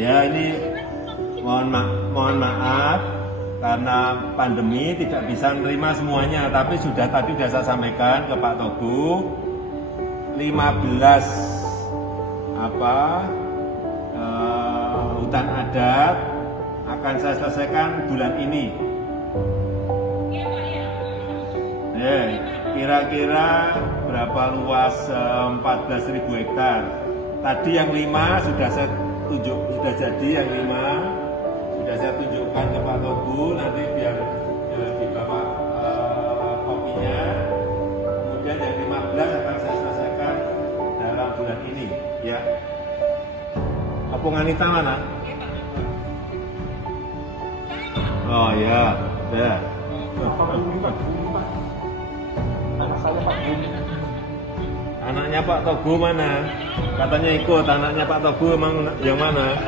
Ya, ini mohon maaf karena pandemi tidak bisa menerima semuanya, tapi tadi sudah saya sampaikan ke Pak Togu 15 hutan adat akan saya selesaikan bulan ini. Kira-kira berapa luas 14.000 hektar. Tadi yang 5 sudah saya sudah jadi, yang 5 sudah saya tunjukkan ke Pak Togu, nanti biar dibawa kopinya. Kemudian yang 15 akan saya selesaikan dalam bulan ini, ya. Opung Anita mana? Oh ya, ya. Anaknya Pak Togu mana? Katanya ikut, anaknya Pak Togu emang yang mana?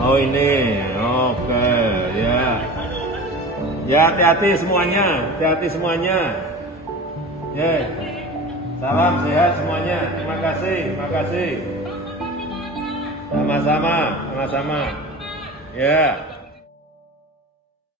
Oh ini, oke, ya. Ya, hati-hati semuanya, hati-hati semuanya. Ya, salam sehat semuanya. Terima kasih, terima kasih. Sama-sama, sama-sama. Ya.